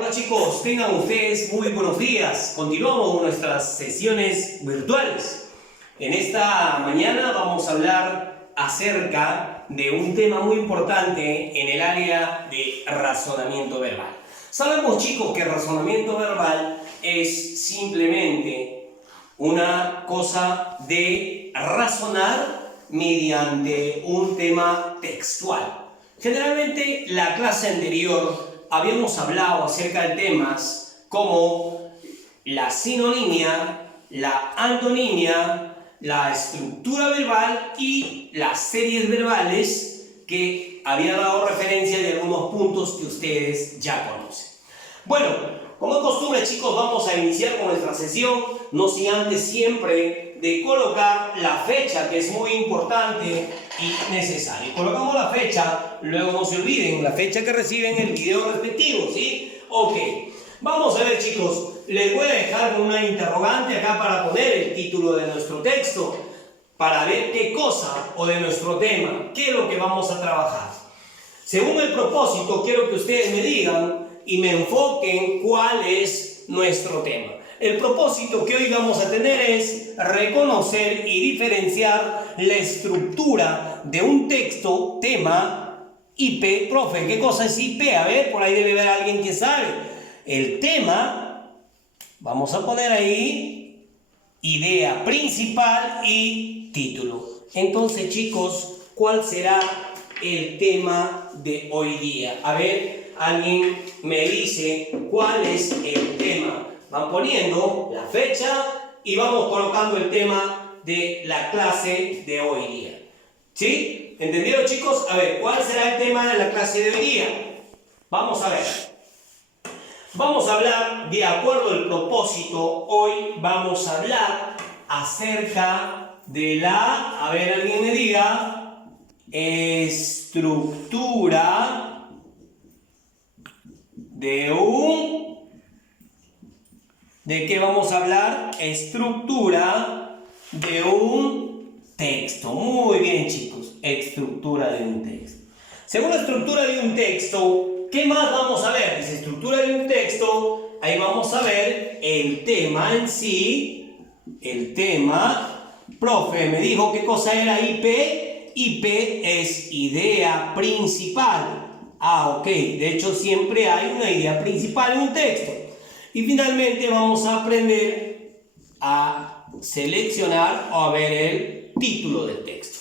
Hola chicos, tengan ustedes muy buenos días. Continuamos con nuestras sesiones virtuales. En esta mañana vamos a hablar acerca de un tema muy importante en el área de razonamiento verbal. Sabemos chicos que el razonamiento verbal es simplemente una cosa de razonar mediante un tema textual. Generalmente la clase anterior habíamos hablado acerca de temas como la sinonimia, la antonimia, la estructura verbal y las series verbales, que había dado referencia de algunos puntos que ustedes ya conocen. Bueno, como de costumbre chicos, vamos a iniciar con nuestra sesión, no sin antes siempre de colocar la fecha, que es muy importante y necesario. Colocamos la fecha, luego no se olviden, la fecha que reciben el video respectivo, ¿sí? Ok, vamos a ver chicos, les voy a dejar una interrogante acá para poner el título de nuestro texto, para ver qué cosa, o de nuestro tema, qué es lo que vamos a trabajar. Según el propósito, quiero que ustedes me digan y me enfoquen cuál es nuestro tema. El propósito que hoy vamos a tener es reconocer y diferenciar la estructura de un texto, tema, IP. Profe, ¿qué cosa es IP? A ver, por ahí debe haber alguien que sabe. El tema, vamos a poner ahí, idea principal y título. Entonces, chicos, ¿cuál será el tema de hoy día? A ver, alguien me dice cuál es el tema. Van poniendo la fecha y vamos colocando el tema de la clase de hoy día. ¿Sí? ¿Entendieron chicos? A ver, ¿cuál será el tema de la clase de hoy día? Vamos a ver. Vamos a hablar, de acuerdo al propósito, hoy vamos a hablar acerca de la, a ver, alguien me diga, estructura de un... ¿De qué vamos a hablar? Estructura de un texto. Muy bien, chicos. Estructura de un texto. Según la estructura de un texto, ¿qué más vamos a ver? Dice estructura de un texto. Ahí vamos a ver el tema en sí. El tema. Profe, me dijo qué cosa era IP. IP es idea principal. Ah, ok. De hecho, siempre hay una idea principal en un texto. Y finalmente vamos a aprender a seleccionar o a ver el título del texto.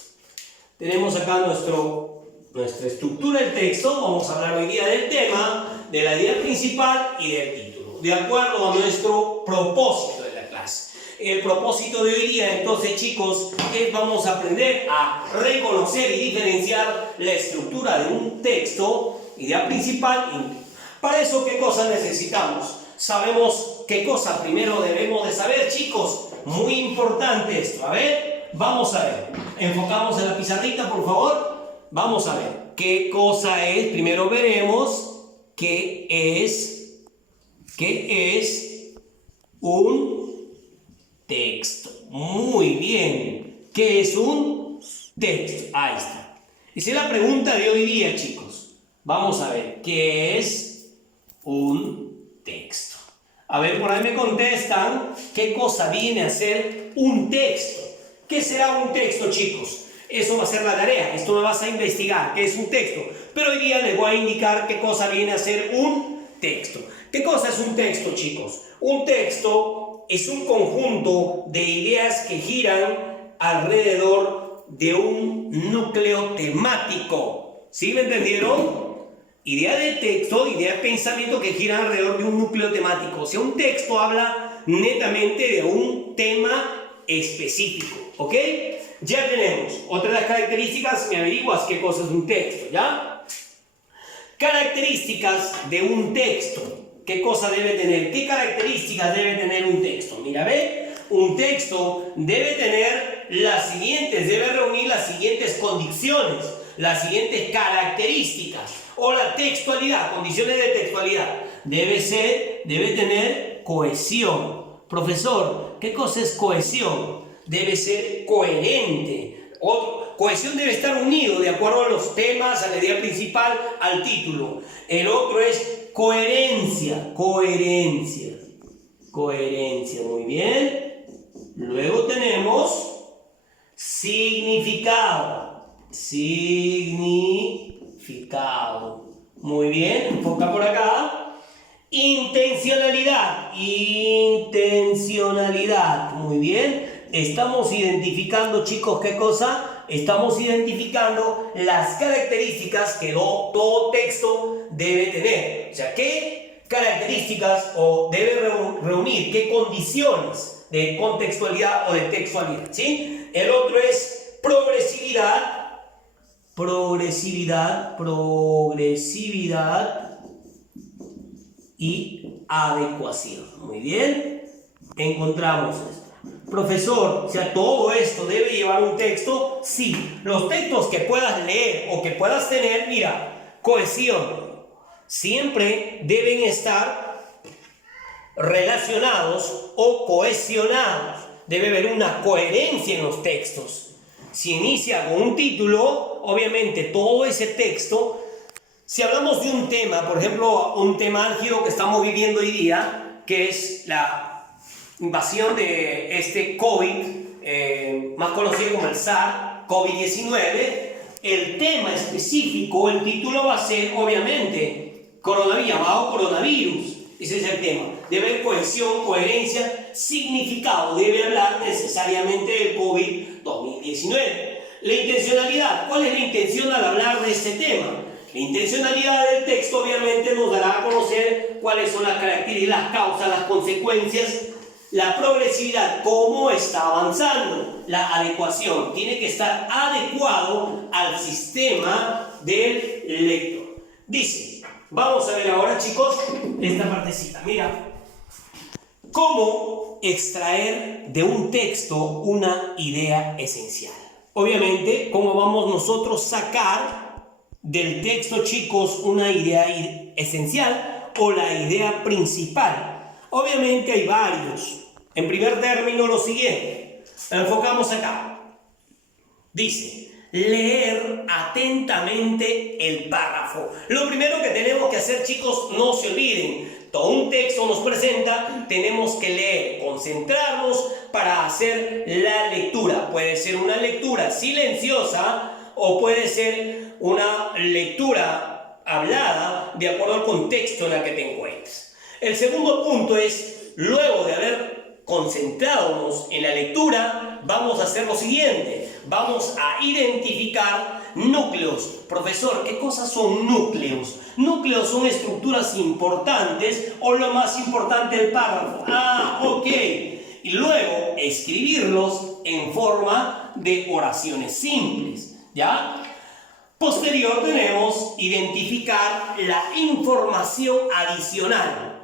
Tenemos acá nuestra estructura del texto. Vamos a hablar hoy día del tema, de la idea principal y del título, de acuerdo a nuestro propósito de la clase. El propósito de hoy día, entonces chicos, es vamos a aprender a reconocer y diferenciar la estructura de un texto, idea principal. Para eso, ¿qué cosas necesitamos? Sabemos qué cosa primero debemos de saber, chicos. Muy importante esto. A ver, vamos a ver. Enfocamos en la pizarrita, por favor. Vamos a ver qué cosa es. Primero veremos qué es un texto. Muy bien. ¿Qué es un texto? Ahí está. Esa es la pregunta de hoy día, chicos. Vamos a ver qué es un texto. A ver, por ahí me contestan qué cosa viene a ser un texto. ¿Qué será un texto, chicos? Eso va a ser la tarea. Esto me vas a investigar qué es un texto. Pero hoy día les voy a indicar qué cosa viene a ser un texto. ¿Qué cosa es un texto, chicos? Un texto es un conjunto de ideas que giran alrededor de un núcleo temático. ¿Sí me entendieron? Idea de texto, idea de pensamiento que gira alrededor de un núcleo temático. O sea, un texto habla netamente de un tema específico, ¿ok? Ya tenemos otra de las características. Me averiguas qué cosa es un texto, ¿ya? Características de un texto. ¿Qué cosa debe tener? ¿Qué características debe tener un texto? Mira, ve, un texto debe tener las siguientes, debe reunir las siguientes condiciones, las siguientes características. O la textualidad, condiciones de textualidad. Debe tener cohesión. Profesor, ¿qué cosa es cohesión? Debe ser coherente. Cohesión debe estar unido de acuerdo a los temas, a la idea principal, al título. El otro es coherencia, coherencia, coherencia, muy bien. Luego tenemos significado, significado, muy bien, enfoca por acá. Intencionalidad, intencionalidad, muy bien. Estamos identificando, chicos, ¿qué cosa? Estamos identificando las características que todo texto debe tener. O sea, ¿qué características o debe reunir? ¿Qué condiciones de contextualidad o de textualidad? ¿Sí? El otro es progresividad, progresividad, progresividad y adecuación. Muy bien, encontramos esto. Profesor, o sea, todo esto debe llevar un texto. Sí, los textos que puedas leer o que puedas tener, mira, cohesión, siempre deben estar relacionados o cohesionados. Debe haber una coherencia en los textos. Si inicia con un título, obviamente todo ese texto. Si hablamos de un tema, por ejemplo, un tema álgido que estamos viviendo hoy día, que es la invasión de este COVID, más conocido como el SARS, COVID-19, el tema específico, el título va a ser, obviamente, llamado coronavirus. Ese es el tema. Debe haber cohesión, coherencia, significado. Debe hablar necesariamente del COVID-2019. La intencionalidad. ¿Cuál es la intención al hablar de este tema? La intencionalidad del texto obviamente nos dará a conocer cuáles son las características, las causas, las consecuencias. La progresividad, cómo está avanzando. La adecuación, tiene que estar adecuado al sistema del lector. Dice, vamos a ver ahora, chicos, esta partecita. Mira, cómo extraer de un texto una idea esencial. Obviamente, cómo vamos nosotros a sacar del texto, chicos, una idea esencial o la idea principal. Obviamente hay varios. En primer término, lo siguiente. Enfocamos acá. Dice, leer atentamente el párrafo. Lo primero que tenemos que hacer, chicos, no se olviden. Todo un texto nos presenta, tenemos que leer, concentrarnos para hacer la lectura. Puede ser una lectura silenciosa o puede ser una lectura hablada de acuerdo al contexto en el que te encuentres. El segundo punto es, luego de haber concentrarnos en la lectura, vamos a hacer lo siguiente. Vamos a identificar núcleos. Profesor, ¿qué cosas son núcleos? Núcleos son estructuras importantes o lo más importante del párrafo. Ok. Y luego escribirlos en forma de oraciones simples. ¿Ya? Posterior tenemos identificar la información adicional.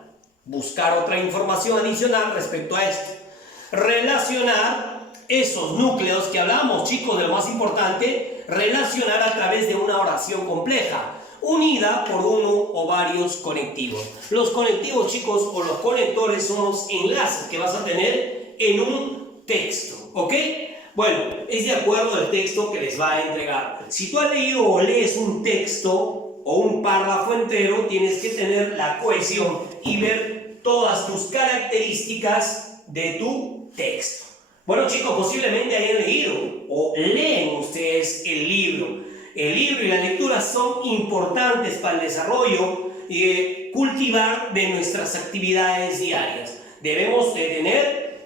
Buscar otra información adicional respecto a esto. Relacionar esos núcleos que hablamos, chicos, de lo más importante, relacionar a través de una oración compleja, unida por uno o varios conectivos. Los conectivos, chicos, o los conectores son los enlaces que vas a tener en un texto, ¿ok? Bueno, es de acuerdo al texto que les va a entregar. Si tú has leído o lees un texto o un párrafo entero, tienes que tener la cohesión y ver todas tus características de tu texto. Bueno, chicos, posiblemente hayan leído o leen ustedes el libro. El libro y la lectura son importantes para el desarrollo y cultivar de nuestras actividades diarias. Debemos de tener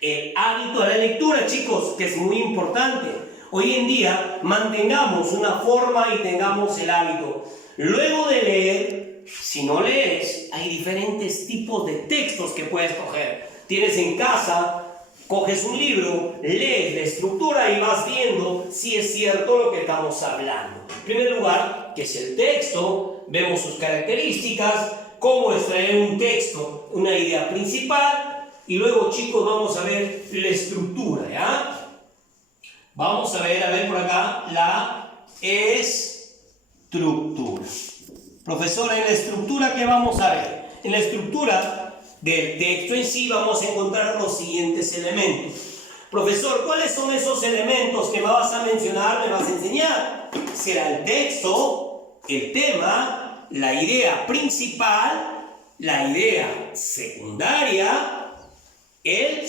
el hábito de la lectura, chicos, que es muy importante. Hoy en día mantengamos una forma y tengamos el hábito. Luego de leer, si no lees, hay diferentes tipos de textos que puedes coger. Tienes en casa, coges un libro, lees la estructura y vas viendo si es cierto lo que estamos hablando. En primer lugar, ¿qué es el texto? Vemos sus características, cómo extraer un texto, una idea principal. Y luego, chicos, vamos a ver la estructura, ¿ya? Vamos a ver por acá la estructura. Profesora, en la estructura, ¿qué vamos a ver? En la estructura del texto en sí vamos a encontrar los siguientes elementos. Profesor, ¿cuáles son esos elementos que me vas a mencionar, me vas a enseñar? Será el texto, el tema, la idea principal, la idea secundaria, el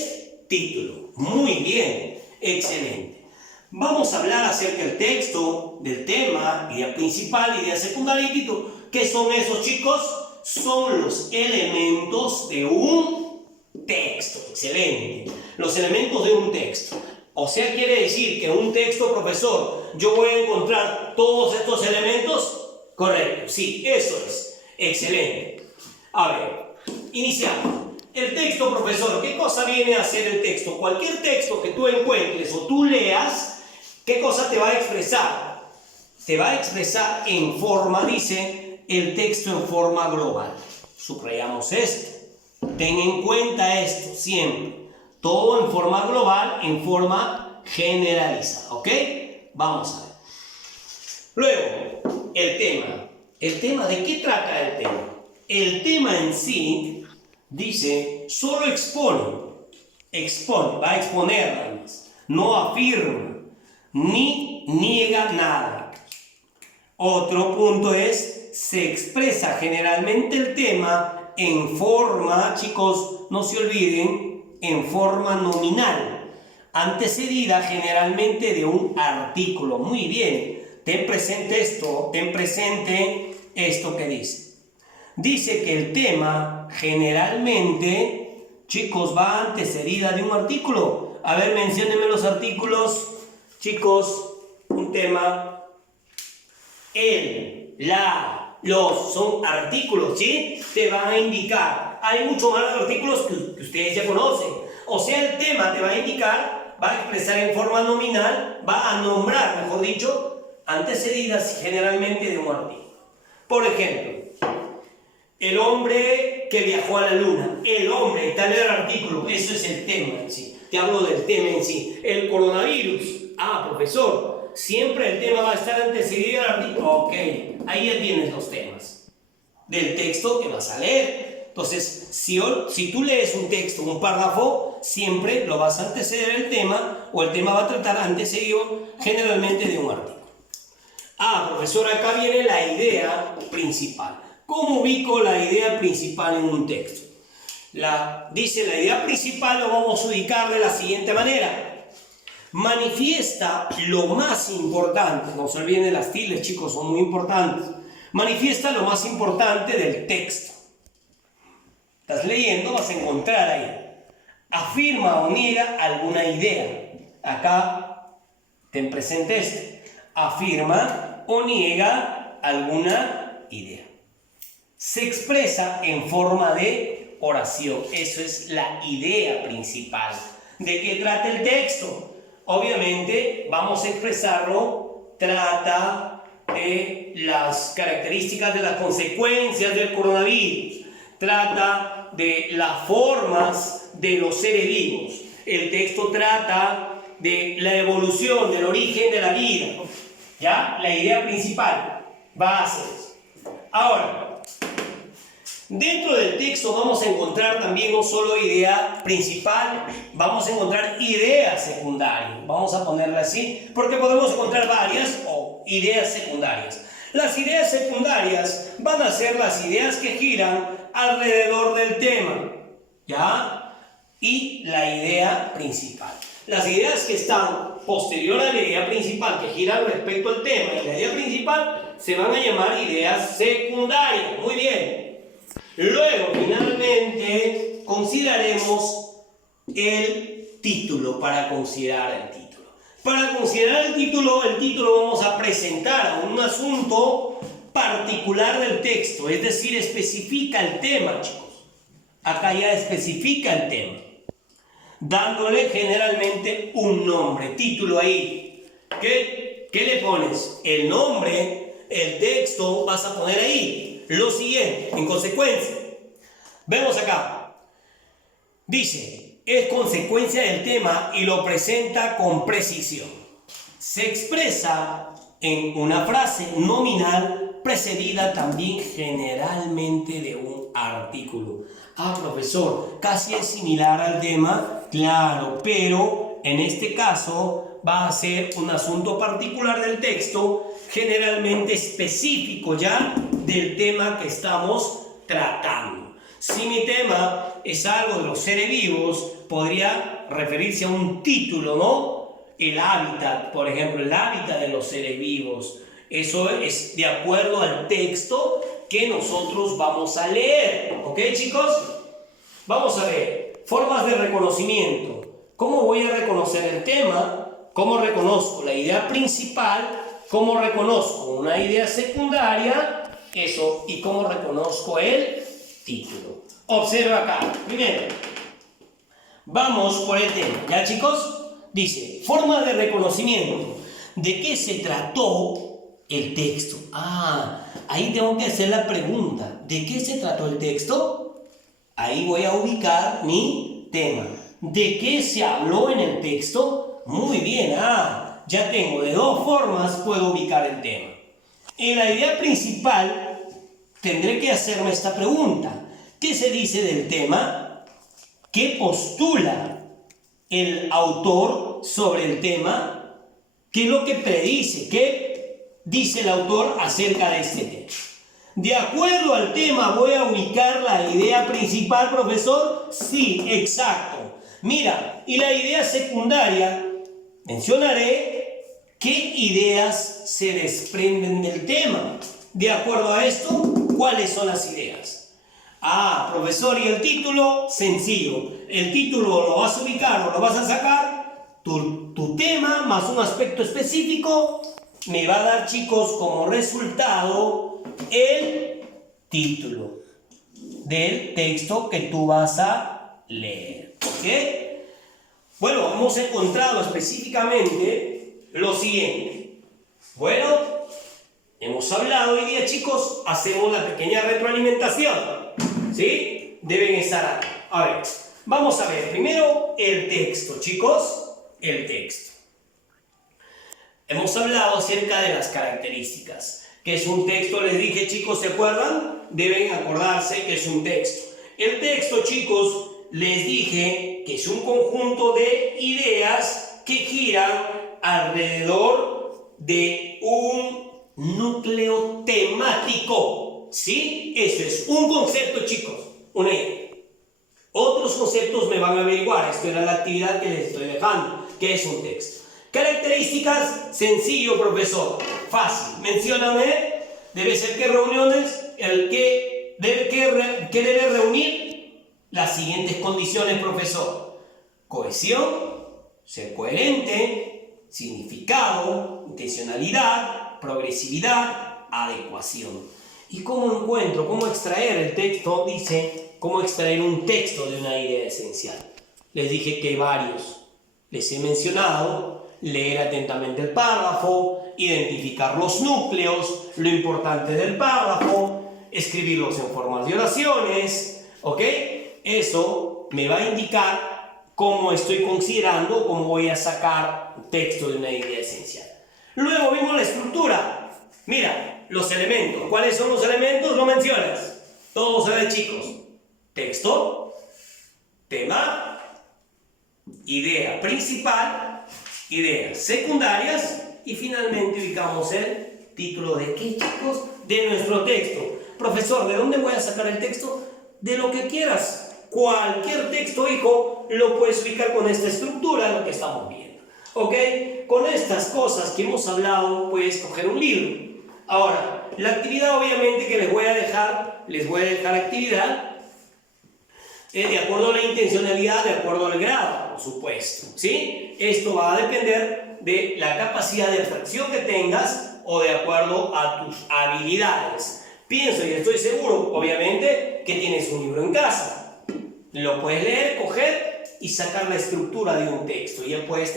título. Muy bien, excelente. Vamos a hablar acerca del texto, del tema, idea principal, idea secundaria y título. ¿Qué son esos, chicos? Son los elementos de un texto. Excelente. Los elementos de un texto. O sea, quiere decir que en un texto, profesor, yo voy a encontrar todos estos elementos. Correcto, sí, eso es. Excelente. A ver, iniciamos. El texto, profesor, ¿qué cosa viene a ser el texto? Cualquier texto que tú encuentres o tú leas, ¿qué cosa te va a expresar? Te va a expresar en forma, dice, el texto en forma global. Subrayamos esto. Ten en cuenta esto siempre. Todo en forma global, en forma generalizada, ¿ok? Vamos a ver. Luego, el tema. ¿El tema de qué trata el tema? El tema en sí, dice, solo expone, va a exponer nada más. No afirma, ni niega nada. Otro punto es, se expresa generalmente el tema en forma, chicos, no se olviden, en forma nominal, antecedida generalmente de un artículo. Muy bien, ten presente esto que dice. Dice que el tema generalmente, chicos, va antecedida de un artículo. A ver, menciónenme los artículos, chicos. Un tema, el, la, los, son artículos, ¿sí? Te van a indicar. Hay muchos más artículos que ustedes ya conocen. O sea, el tema te va a indicar, va a expresar en forma nominal, va a nombrar, mejor dicho, antecedidas generalmente de un artículo. Por ejemplo, el hombre que viajó a la luna. El hombre, está en el artículo, eso es el tema en sí. Te hablo del tema en sí. El coronavirus. Ah, profesor, siempre el tema va a estar antecedido al artículo. Ok, ahí ya tienes los temas del texto que vas a leer. Entonces, si tú lees un texto, un párrafo, siempre lo vas a anteceder el tema, o el tema va a tratar antecedido generalmente de un artículo. Ah, profesor, acá viene la idea principal. ¿Cómo ubico la idea principal en un texto? Dice la idea principal, lo vamos a ubicar de la siguiente manera. Manifiesta lo más importante. No se olviden de las tildes, chicos, son muy importantes. Manifiesta lo más importante del texto. Estás leyendo, vas a encontrar ahí. Afirma o niega alguna idea. Acá ten presente esto. Afirma o niega alguna idea. Se expresa en forma de oración. Eso es la idea principal. ¿De qué trata el texto? Obviamente vamos a expresarlo. Trata de las características de las consecuencias del coronavirus. Trata de las formas de los seres vivos. El texto trata de la evolución, del origen de la vida. ¿Ya? La idea principal va a ser eso. Ahora, dentro del texto vamos a encontrar también no solo idea principal, vamos a encontrar ideas secundarias. Vamos a ponerla así, porque podemos encontrar varias o ideas secundarias. Las ideas secundarias van a ser las ideas que giran alrededor del tema, ¿ya? Y la idea principal. Las ideas que están posterior a la idea principal, que giran respecto al tema y la idea principal, se van a llamar ideas secundarias. Muy bien. Luego, finalmente, consideraremos el título para considerar el título. Para considerar el título vamos a presentar a un asunto particular del texto, es decir, especifica el tema, chicos. Acá ya especifica el tema, dándole generalmente un nombre, título ahí. ¿Qué le pones? El nombre, el texto, vas a poner ahí. Lo siguiente, en consecuencia, vemos acá, dice, es consecuencia del tema y lo presenta con precisión. Se expresa en una frase nominal precedida también generalmente de un artículo. Ah, profesor, casi es similar al tema, claro, pero en este caso va a ser un asunto particular del texto, generalmente específico ya del tema que estamos tratando. Si mi tema es algo de los seres vivos, podría referirse a un título, ¿no? El hábitat, por ejemplo, el hábitat de los seres vivos. Eso es de acuerdo al texto que nosotros vamos a leer. ¿Ok, chicos? Vamos a ver. Formas de reconocimiento. ¿Cómo voy a reconocer el tema? ¿Cómo reconozco la idea principal? ¿Cómo reconozco una idea secundaria? Eso. ¿Y cómo reconozco el título? Observa acá. Primero, vamos por el tema. ¿Ya, chicos? Dice, forma de reconocimiento. ¿De qué se trató el texto? Ahí tengo que hacer la pregunta. ¿De qué se trató el texto? Ahí voy a ubicar mi tema. ¿De qué se habló en el texto? Muy bien, ya tengo, de dos formas puedo ubicar el tema. En la idea principal tendré que hacerme esta pregunta. ¿Qué se dice del tema? ¿Qué postula el autor sobre el tema? ¿Qué es lo que predice? ¿Qué dice el autor acerca de este tema? ¿De acuerdo al tema voy a ubicar la idea principal, profesor? Sí, exacto. Mira, y la idea secundaria, mencionaré qué ideas se desprenden del tema. De acuerdo a esto, ¿cuáles son las ideas? Profesor, ¿y el título? Sencillo. El título lo vas a ubicar o lo vas a sacar. Tu tema más un aspecto específico me va a dar, chicos, como resultado el título del texto que tú vas a leer. ¿Ok? Bueno, hemos encontrado específicamente lo siguiente. Bueno, hemos hablado hoy día, chicos, hacemos la pequeña retroalimentación. ¿Sí? Deben estar aquí. A ver, vamos a ver primero el texto, chicos. El texto. Hemos hablado acerca de las características. ¿Qué es un texto? Les dije, chicos, ¿se acuerdan? Deben acordarse que es un texto. El texto, chicos, les dije que es un conjunto de ideas que giran alrededor de un núcleo temático. ¿Sí? Eso es un concepto, chicos. Una idea. Otros conceptos me van a averiguar. Esto era la actividad que les estoy dejando. ¿Qué es un texto? Características, sencillo, profesor. Fácil. Mencióname. Debe ser qué reuniones, que debe reunir las siguientes condiciones, profesor. Cohesión, ser coherente, significado, intencionalidad, progresividad, adecuación. ¿Y cómo encuentro? ¿Cómo extraer el texto? Dice, ¿cómo extraer un texto de una idea esencial? Les dije que hay varios. Les he mencionado, leer atentamente el párrafo, identificar los núcleos, lo importante del párrafo, escribirlos en formas de oraciones, ¿ok? Eso me va a indicar cómo estoy considerando, cómo voy a sacar un texto de una idea esencial. Luego vimos la estructura. Mira, los elementos. ¿Cuáles son los elementos? Lo mencionas. Todos saben, chicos. Texto, tema, idea principal, ideas secundarias y finalmente ubicamos el título de ¿qué, chicos? De nuestro texto. Profesor, ¿de dónde voy a sacar el texto? De lo que quieras. Cualquier texto, hijo, lo puedes ubicar con esta estructura, lo que estamos viendo. ¿Ok? Con estas cosas que hemos hablado, puedes coger un libro. Ahora, la actividad obviamente que les voy a dejar actividad de acuerdo a la intencionalidad, de acuerdo al grado, por supuesto, ¿sí? Esto va a depender de la capacidad de abstracción que tengas o de acuerdo a tus habilidades. Pienso y estoy seguro, obviamente, que tienes un libro en casa. Lo puedes leer, coger y sacar la estructura de un texto. Ya puedes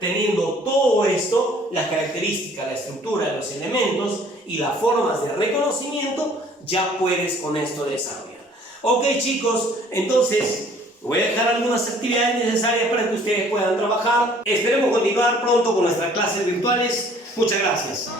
teniendo todo esto, las características, la estructura, los elementos y las formas de reconocimiento, ya puedes con esto desarrollar. Ok, chicos, entonces voy a dejar algunas actividades necesarias para que ustedes puedan trabajar. Esperemos continuar pronto con nuestras clases virtuales. Muchas gracias.